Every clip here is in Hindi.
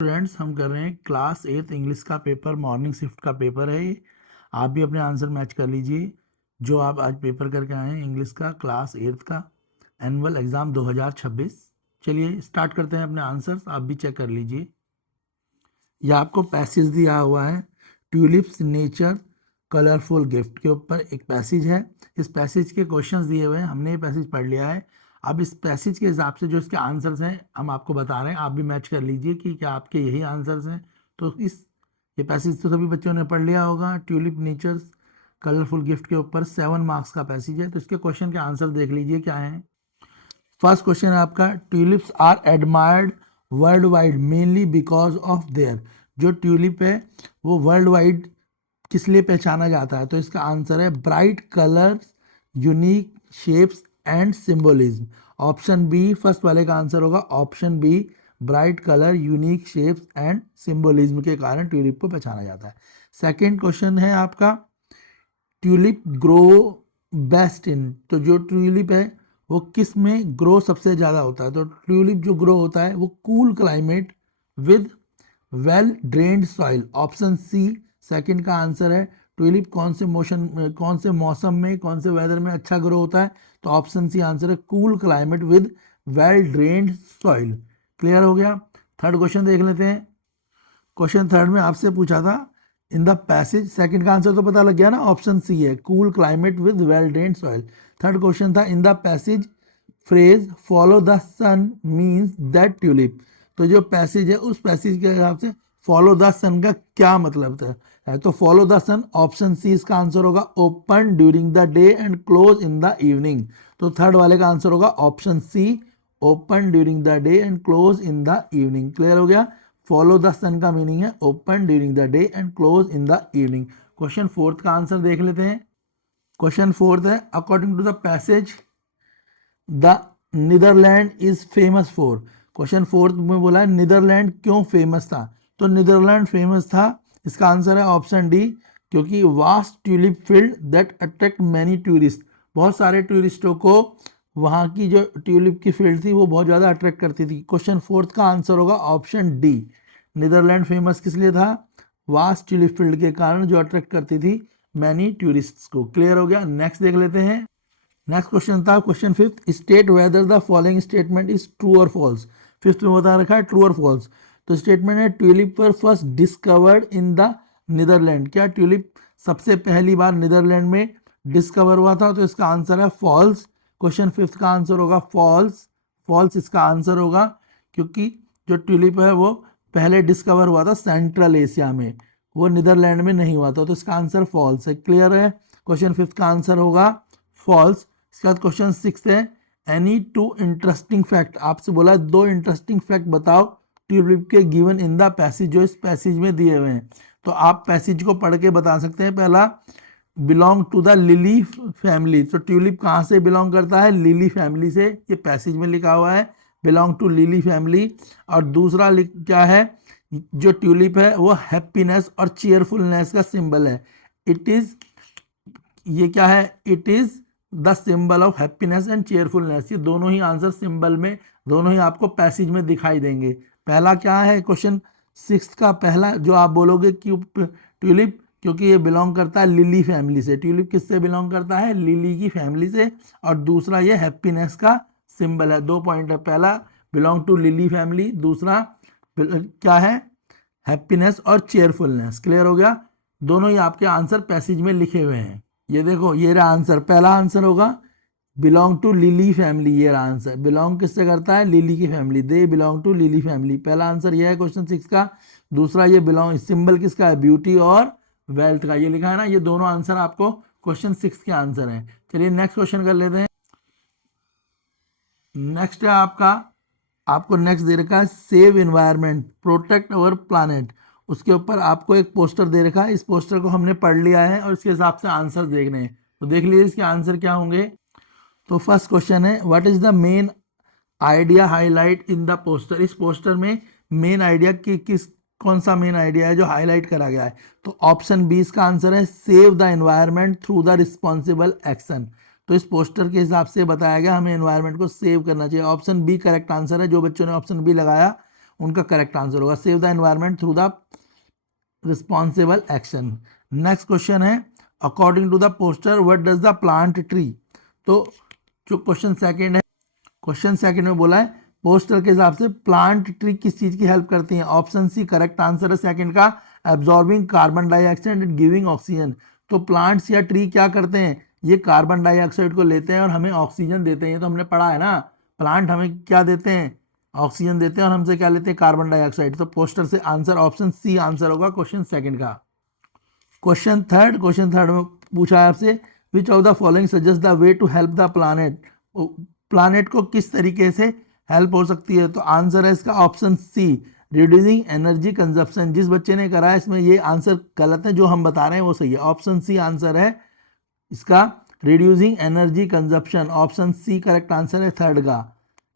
स्टूडेंट्स, हम कर रहे हैं क्लास 8 इंग्लिश का पेपर। मॉर्निंग शिफ्ट का पेपर है ये। आप भी अपने आंसर मैच कर लीजिए जो आप आज पेपर करके आए हैं इंग्लिश का क्लास 8 का एनुअल एग्ज़ाम 2026। चलिए स्टार्ट करते हैं अपने आंसर्स, आप भी चेक कर लीजिए। यह आपको पैसेज दिया हुआ है, ट्यूलिप्स नेचर कलरफुल गिफ्ट के ऊपर एक पैसेज है। इस पैसेज के क्वेश्चंस दिए हुए हैं, हमने ये पैसेज पढ़ लिया है। अब इस पैसेज के हिसाब से जो इसके आंसर्स हैं हम आपको बता रहे हैं, आप भी मैच कर लीजिए कि क्या आपके यही आंसर्स हैं। तो ये पैसेज तो सभी बच्चों ने पढ़ लिया होगा। ट्यूलिप नेचर्स कलरफुल गिफ्ट के ऊपर 7 मार्क्स का पैसेज है। तो इसके क्वेश्चन के आंसर देख लीजिए क्या है। फर्स्ट क्वेश्चन है आपका, tulips are admired world wide mainly because of their. जो ट्यूलिप है वो वर्ल्ड वाइड किस लिए पहचाना जाता है? तो इसका आंसर है bright colours, unique shapes and symbolism. Option B first वाले का आंसर होगा option B, bright colour, unique shapes and symbolism के कारण ट्यूलिप को पहचाना जाता है। सेकेंड क्वेश्चन है आपका, ट्यूलिप ग्रो बेस्ट इन। तो जो ट्यूलिप है वो किस में ग्रो सबसे ज़्यादा होता है? तो ट्यूलिप जो ग्रो होता है वो cool climate with well drained soil. Option C second का आंसर है। ट्यूलिप कौन से मौसम में, कौन से वेदर में अच्छा ग्रो होता है? तो ऑप्शन सी आंसर है, cool climate with well drained soil. Clear हो गया। थर्ड क्वेश्चन देख लेते हैं। क्वेश्चन थर्ड में आपसे पूछा था इन द पैसेज, सेकंड का आंसर तो पता लग गया ना, ऑप्शन सी है, cool climate with well drained soil. Third question था in the passage phrase follow the sun means that tulip. तो जो पैसेज है उस पैसेज के हिसाब से फॉलो द सन का क्या मतलब है? तो follow the sun option C इसका आंसर होगा, open during the day and close in the evening. तो थर्ड वाले का आंसर होगा option C, open during the day and close in the evening. Clear हो गया। फॉलो द सन का मीनिंग है open during the day and close in the evening. Question fourth का आंसर देख लेते हैं। क्वेश्चन फोर्थ है, according to the passage the Netherland is famous for. Question fourth में बोला है नीदरलैंड क्यों फेमस था? तो नीदरलैंड फेमस था, इसका आंसर है ऑप्शन डी, क्योंकि vast tulip field that attract many tourist. बहुत सारे टूरिस्टों को वहाँ की जो ट्यूलिप की फील्ड थी वो बहुत ज़्यादा अट्रैक्ट करती थी। क्वेश्चन फोर्थ का आंसर होगा ऑप्शन डी। नीदरलैंड फेमस किस लिए था? वास्ट ट्यूलिप फील्ड के कारण जो अट्रैक्ट करती थी मैनी टूरिस्ट्स को। क्लियर हो गया। नेक्स्ट देख लेते हैं। नेक्स्ट क्वेश्चन था question fifth, state whether the following statement is true और फॉल्स। फिफ्थ में बता रखा है ट्रू और फॉल्स। तो स्टेटमेंट है tulip were first discovered in the Netherland. क्या ट्यूलिप सबसे पहली बार नीदरलैंड में डिस्कवर हुआ था? तो इसका आंसर है फॉल्स। क्वेश्चन फिफ्थ का आंसर होगा फॉल्स। फॉल्स इसका आंसर होगा, क्योंकि जो ट्यूलिप है वो पहले डिस्कवर हुआ था सेंट्रल एशिया में, वो नीदरलैंड में नहीं हुआ था। तो इसका आंसर फॉल्स है। क्लियर है। क्वेश्चन फिफ्थ का आंसर होगा फॉल्स। इसके बाद क्वेश्चन सिक्स है, एनी टू इंटरेस्टिंग फैक्ट। आपसे बोला दो इंटरेस्टिंग फैक्ट बताओ ट्यूलिप के गिवन इन द पैसेज, जो इस पैसेज में दिए हुए हैं। तो आप पैसेज को पढ़ के बता सकते हैं। पहला, belong to the lily family. तो ट्यूलिप कहाँ से बिलोंग करता है? लिली फैमिली से। ये पैसेज में लिखा हुआ है, बिलोंग टू लिली फैमिली। और दूसरा क्या है, जो ट्यूलिप है वो हैप्पीनेस और चीयरफुलनेस का सिंबल है। इट इज, ये क्या है? It is the symbol of happiness and cheerfulness. ये दोनों ही आंसर सिंबल में, दोनों ही आपको पैसेज में दिखाई देंगे। पहला क्या है? क्वेश्चन सिक्स का पहला जो आप बोलोगे कि ट्यूलिप, क्योंकि ये बिलोंग करता है लिली फैमिली से। ट्यूलिप किससे बिलोंग करता है? लिली की फैमिली से। और दूसरा ये हैप्पीनेस का सिंबल है। 2 पॉइंट है, पहला बिलोंग टू लिली फैमिली, दूसरा क्या है? हैप्पीनेस और चेयरफुलनेस। क्लियर हो गया। दोनों ही आपके आंसर पैसेज में लिखे हुए हैं। ये देखो, ये रहा आंसर। पहला आंसर होगा बिलोंग टू लिली फैमिली। ये रहा आंसर, बिलोंग किससे करता है? लिली की family. They belong to lily family. पहला आंसर ये है क्वेश्चन सिक्स का। दूसरा, ये बिलोंग सिंबल किसका है? ब्यूटी और वेल्थ का। ये लिखा है ना, ये दोनों आंसर आपको क्वेश्चन सिक्स के आंसर हैं। चलिए नेक्स्ट क्वेश्चन कर लेते हैं। नेक्स्ट है आपको नेक्स्ट दे रखा है, सेव एनवायरनमेंट प्रोटेक्ट अवर प्लानट। उसके ऊपर आपको एक पोस्टर दे रखा है। इस पोस्टर को हमने पढ़ लिया है और इसके हिसाब से आंसर देखने हैं। तो देख लीजिए इसके आंसर क्या होंगे। तो फर्स्ट क्वेश्चन है, what is the main idea highlight in the poster. इस पोस्टर में मेन आइडिया कौन सा मेन आइडिया है जो हाईलाइट करा गया है? तो ऑप्शन बी इसका आंसर है, save the environment through the responsible action. तो इस पोस्टर के हिसाब से बताया गया हमें एनवायरनमेंट को सेव करना चाहिए। ऑप्शन बी करेक्ट आंसर है। जो बच्चों ने ऑप्शन बी लगाया उनका करेक्ट आंसर होगा। Save the environment through the responsible action. Next question है according to the poster what does the plant tree. तो जो क्वेश्चन सेकंड है, क्वेश्चन सेकंड में बोला है पोस्टर के हिसाब से प्लांट ट्री किस चीज की हेल्प करती है। ऑप्शन सी करेक्ट आंसर है सेकंड का, absorbing carbon dioxide and giving oxygen. तो प्लांट्स या ट्री क्या करते हैं, ये कार्बन डाइऑक्साइड को लेते हैं और हमें ऑक्सीजन देते हैं। ये तो हमने पढ़ा है ना, प्लांट हमें क्या देते हैं, ऑक्सीजन देते हैं और हमसे क्या लेते हैं, कार्बन डाइऑक्साइड। तो पोस्टर से आंसर ऑप्शन सी आंसर होगा क्वेश्चन सेकंड का। क्वेश्चन थर्ड में पूछा है आपसे which of the following suggest the way to help the planet. Planet को किस तरीके से हेल्प हो सकती है। तो आंसर है इसका option C reducing energy consumption. जिस बच्चे ने करा है इसमें ये आंसर गलत है, जो हम बता रहे हैं वो सही है। ऑप्शन सी आंसर है इसका reducing energy consumption. Option C correct answer है थर्ड का।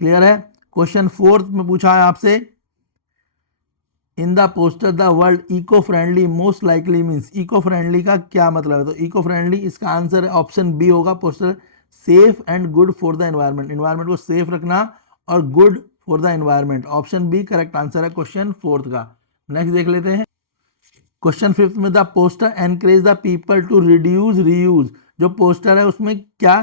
क्लियर है। क्वेश्चन फोर्थ में पूछा है आपसे in the poster the word eco friendly most likely means. Eco friendly का क्या मतलब है। तो इको फ्रेंडली इसका आंसर है ऑप्शन बी होगा, poster safe and good for the environment. Environment को सेफ रखना और good for the environment. Option B correct answer है क्वेश्चन फोर्थ का। नेक्स्ट देख लेते हैं क्वेश्चन फिफ्थ में the poster encourage the people to reduce reuse. जो पोस्टर है उसमें क्या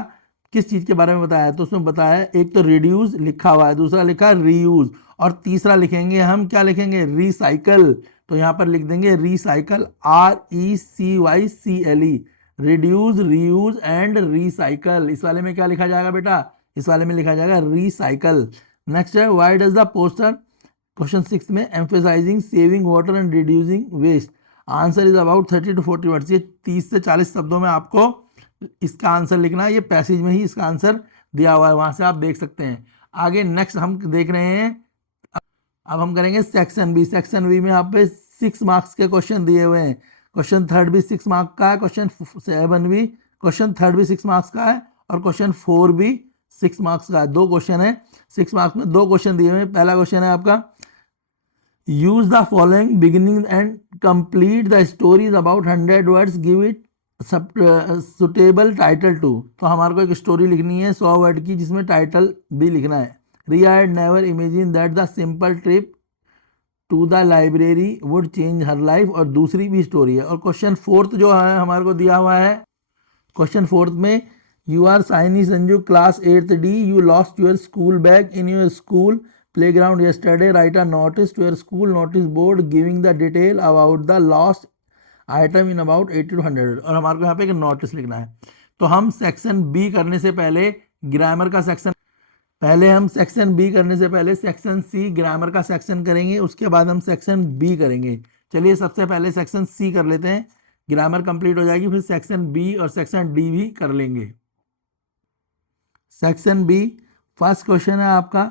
किस चीज के बारे में बताया है। तो उसमें बताया है एक तो रिड्यूस लिखा हुआ है, दूसरा लिखा है रीयूज और तीसरा लिखेंगे हम क्या लिखेंगे, रिसाइकल। तो यहां पर लिख देंगे recycle, RECYCLE, reduce reuse and recycle. इस वाले में क्या लिखा जाएगा बेटा, इस वाले में लिखा जाएगा रिसाइकल। नेक्स्ट है why does the poster question 6 में emphasising saving water and reducing waste. Answer is about 30 to 40 words. ये 30 से 40 शब्दों में आपको इसका आंसर लिखना है। ये पैसेज में ही इसका आंसर दिया हुआ है, वहां से आप देख सकते हैं। आगे नेक्स्ट हम देख रहे हैं, अब हम करेंगे सेक्शन बी। सेक्शन बी में आप पे 6 मार्क्स के क्वेश्चन दिए हुए हैं। क्वेश्चन थर्ड भी 6 मार्क्स का है, क्वेश्चन 7 भी, क्वेश्चन थर्ड भी 6 मार्क्स का है और क्वेश्चन 4 भी 6 मार्क्स का है। 2 क्वेश्चन है 6 मार्क्स में, 2 क्वेश्चन दिए हुए हैं। पहला क्वेश्चन है आपका use the following beginning and complete the stories about 100 words, give it suitable title to. तो हमारे को एक स्टोरी लिखनी है 100 वर्ड की जिसमें टाइटल भी लिखना है। Riya had never imagine that the simple trip to the library would change her life, और दूसरी भी स्टोरी है। और क्वेश्चन फोर्थ जो है हमारे को दिया हुआ है, क्वेश्चन फोर्थ में you are Saini Sanju class 8th D, you lost your school bag in your school playground yesterday, write a notice to your school notice board giving the detail about the lost item in about 80 to 100। और हमारे को यहाँ पे एक नोटिस लिखना है। तो हम सेक्शन बी करने से पहले ग्रामर का सेक्शन, पहले हम सेक्शन बी करने से पहले सेक्शन सी ग्रामर का सेक्शन करेंगे, उसके बाद हम सेक्शन बी करेंगे। चलिए सबसे पहले सेक्शन सी कर लेते हैं, ग्रामर कंप्लीट हो जाएगी, फिर सेक्शन बी और सेक्शन डी भी कर लेंगे। सेक्शन बी फर्स्ट क्वेश्चन है आपका,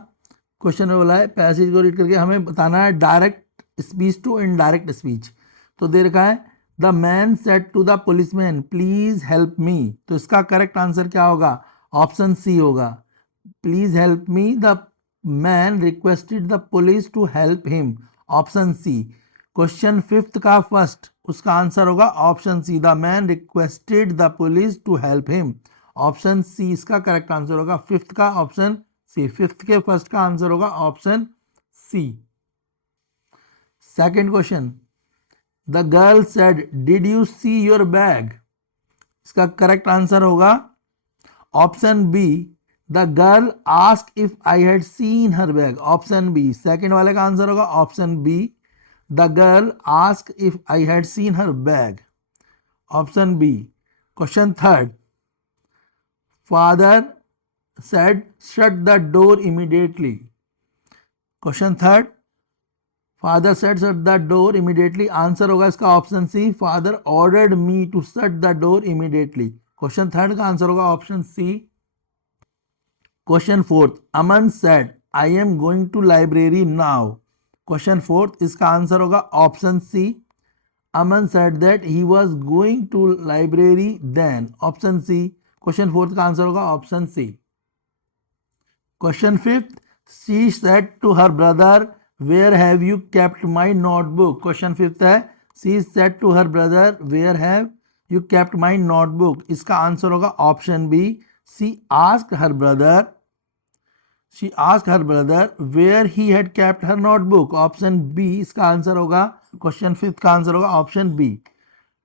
क्वेश्चन में बोला है पैसेज को रीड करके हमें बताना है direct speech to indirect speech. तो दे रखा है the man said to the policeman please help me. तो इसका करेक्ट आंसर क्या होगा, ऑप्शन सी होगा, please help me the man requested the police to help him, option C. Question fifth का फर्स्ट उसका आंसर होगा option C, the man requested the police to help him, option C इसका करेक्ट आंसर होगा। फिफ्थ का ऑप्शन सी, फिफ्थ के फर्स्ट का आंसर होगा option C. Second question the girl said did you see your bag, इसका करेक्ट आंसर होगा option B, the girl ask if I had seen her bag, option B. Second वाले का आंसर होगा option B, the girl ask if I had seen her bag, option B. Question third father said shut the door immediately, question third father said shut the door immediately, answer होगा इसका option C, father ordered me to shut the door immediately, question third का आंसर होगा option C. Question fourth Aman said I am going to library now, question fourth इसका आंसर होगा option C, Aman said that he was going to library then, option C. Question fourth का आंसर होगा option C. Question fifth she said to her brother where have you kept my notebook, question fifth है she said to her brother where have you kept my notebook, इसका आंसर होगा option B, she asked her brother she asked her brother where he had kept her notebook. Option B इसका आंसर होगा, क्वेश्चन 5 का आंसर होगा ऑप्शन बी।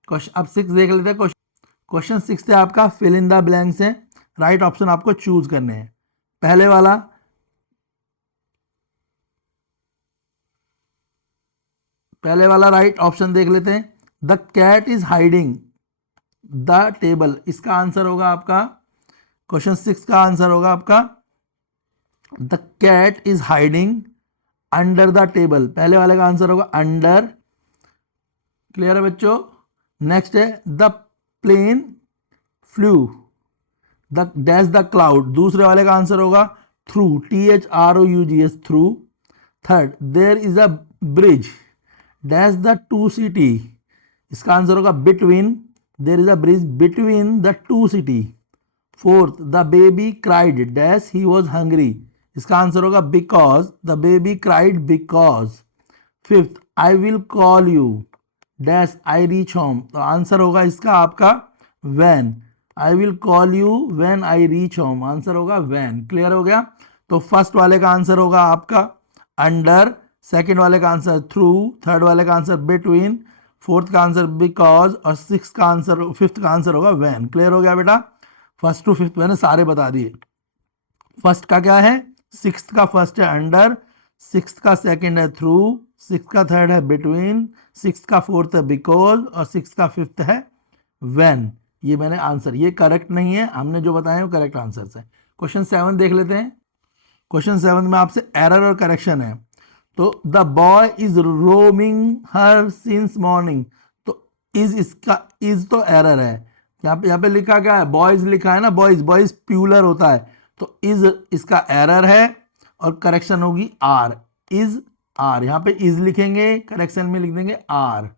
क्वेश्चन अब 6 देख लेते हैं। क्वेश्चन 6 है आपका फिल इन द ब्लैंक्स है, राइट ऑप्शन आपको चूज करने हैं। पहले वाला राइट ऑप्शन देख लेते हैं, the cat is hiding the table. इसका आंसर होगा आपका, क्वेश्चन 6 का आंसर होगा आपका the cat is hiding under the table. पहले वाले का आंसर होगा अंडर। क्लियर है बच्चों। नेक्स्ट है the plane flew the dash the cloud. दूसरे वाले का आंसर होगा through, THROUGH through. Third there is a bridge dash the two city. इसका आंसर होगा between, there is a bridge between the two city. Fourth the baby cried dash he was hungry. इसका आंसर होगा because, the baby cried because. Fifth I will call you dash I reach home. तो आंसर होगा इसका आपका when, I will call you when I reach home. Answer होगा व्हेन। क्लियर हो गया। तो फर्स्ट वाले का आंसर होगा आपका अंडर, सेकंड वाले का आंसर थ्रू, थर्ड वाले का आंसर बिटवीन, फोर्थ का आंसर बिकॉज और फिफ्थ का आंसर होगा व्हेन। क्लियर हो गया बेटा। फर्स्ट टू फिफ्थ मैंने सारे बता दिए। फर्स्ट का क्या है, सिक्स्थ का फर्स्ट है अंडर, सिक्स्थ का सेकंड है थ्रू, सिक्स्थ का थर्ड है बिटवीन, सिक्स्थ का फोर्थ है बिकॉज और सिक्स्थ का फिफ्थ है व्हेन। ये मैंने आंसर, ये करेक्ट नहीं है, हमने जो बताया वो करेक्ट आंसर है। क्वेश्चन 7 देख लेते हैं। क्वेश्चन 7 में आपसे एरर और करेक्शन है। तो the boy is roaming her since morning. तो इसका इज तो एरर है। यहाँ पे लिखा क्या है, बॉयज लिखा है ना, बॉयज प्यूलर होता है, तो इज इसका एरर है और करेक्शन होगी आर, इज आर। यहाँ पे इज लिखेंगे, करेक्शन में लिख देंगे आर।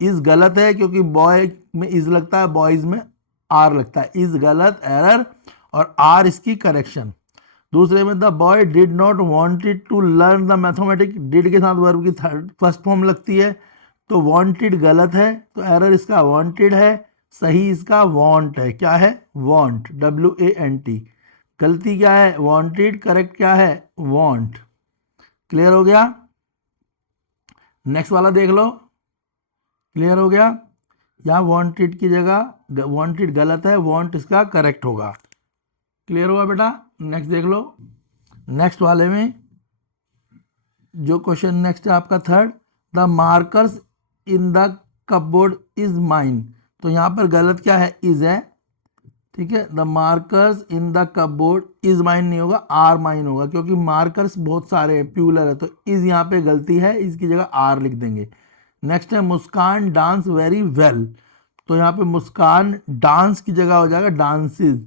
इज गलत है क्योंकि बॉय में इज लगता है, बॉयज में आर लगता है। इज गलत, एरर, और आर इसकी करेक्शन। दूसरे में the boy did not wanted to learn the mathematics. Did के साथ वर्ब की फर्स्ट फॉर्म लगती है, तो वांटेड गलत है, तो एरर इसका वांटेड है, सही इसका वांट है। क्या है, वांट, WANT। गलती क्या है, वांटेड, करेक्ट क्या है, वांट। क्लियर हो गया। नेक्स्ट वाला देख लो। क्लियर हो गया। यहाँ वांटेड की जगह वांटेड गलत है, वांट इसका करेक्ट होगा। क्लियर हुआ बेटा। नेक्स्ट देख लो। नेक्स्ट वाले में जो क्वेश्चन नेक्स्ट है आपका third, the markers in the cupboard is mine. तो यहाँ पर गलत क्या है, इज है, ठीक है। The markers in the cupboard is mine नहीं होगा, आर माइन होगा, क्योंकि मार्कर्स बहुत सारे हैं, प्यूलर है, तो इज यहाँ पे गलती है, इसकी जगह आर लिख देंगे। नेक्स्ट है मुस्कान डांस वेरी वेल। तो यहाँ पे मुस्कान डांस की जगह हो जाएगा डांसेस।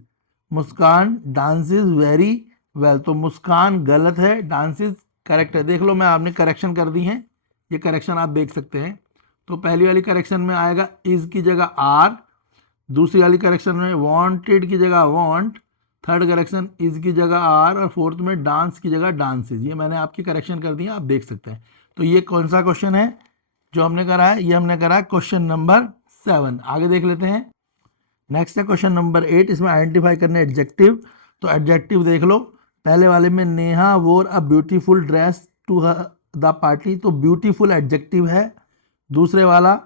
मुस्कान डांसेस वेरी वेल, तो मुस्कान गलत है, डांसेस करेक्ट है। देख लो, मैं आपने करेक्शन कर दी है, ये करेक्शन आप देख सकते हैं। तो पहली वाली करेक्शन में आएगा इज की जगह आर, दूसरी वाली करेक्शन में वांटेड की जगह वांट, थर्ड करेक्शन इज की जगह आर, और फोर्थ में डांस की जगह डांसेस। ये मैंने आपकी करेक्शन कर दी है, आप देख सकते हैं। तो ये कौन सा क्वेश्चन है जो हमने करा है, ये हमने करा है क्वेश्चन नंबर 7। आगे देख लेते हैं। नेक्स्ट है क्वेश्चन नंबर 8, इसमें आइडेंटिफाई करने एडजेक्टिव। तो एडजेक्टिव देख लो। पहले वाले में Neha wore a beautiful dress to the party, तो ब्यूटीफुल एडजेक्टिव है। दूसरे वाला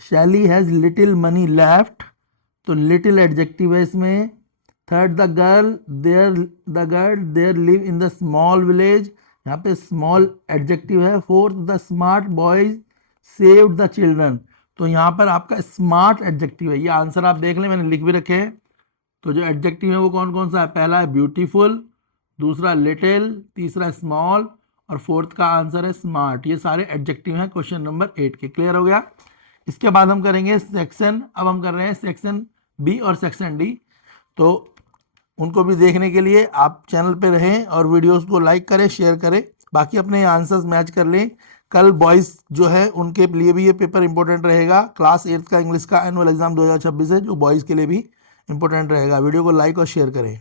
Shelly has little money left, तो लिटिल एडजेक्टिव है इसमें। Third the girl there live in the small village, यहाँ पे स्मॉल एडजेक्टिव है। Fourth the smart boys saved the children, तो यहाँ पर आपका स्मार्ट एडजेक्टिव है। ये आंसर आप देख लें, मैंने लिख भी रखे हैं। तो जो एडजेक्टिव है वो कौन कौन सा है, पहला है ब्यूटीफुल, दूसरा लिटिल, तीसरा स्मॉल, और फोर्थ का आंसर है स्मार्ट। ये सारे एडजेक्टिव हैं क्वेश्चन नंबर 8 के। क्लियर हो गया। इसके बाद हम करेंगे सेक्शन, अब हम कर रहे हैं सेक्शन बी और सेक्शन डी। तो उनको भी देखने के लिए आप चैनल पे रहें और वीडियोस को लाइक करें, शेयर करें। बाकी अपने आंसर्स मैच कर लें। कल बॉयज़ जो है उनके लिए भी ये पेपर इंपॉर्टेंट रहेगा। क्लास 8 का इंग्लिश का एनुअल एग्जाम 2026 है, जो बॉयज़ के लिए भी इंपॉर्टेंट रहेगा। वीडियो को लाइक और शेयर करें।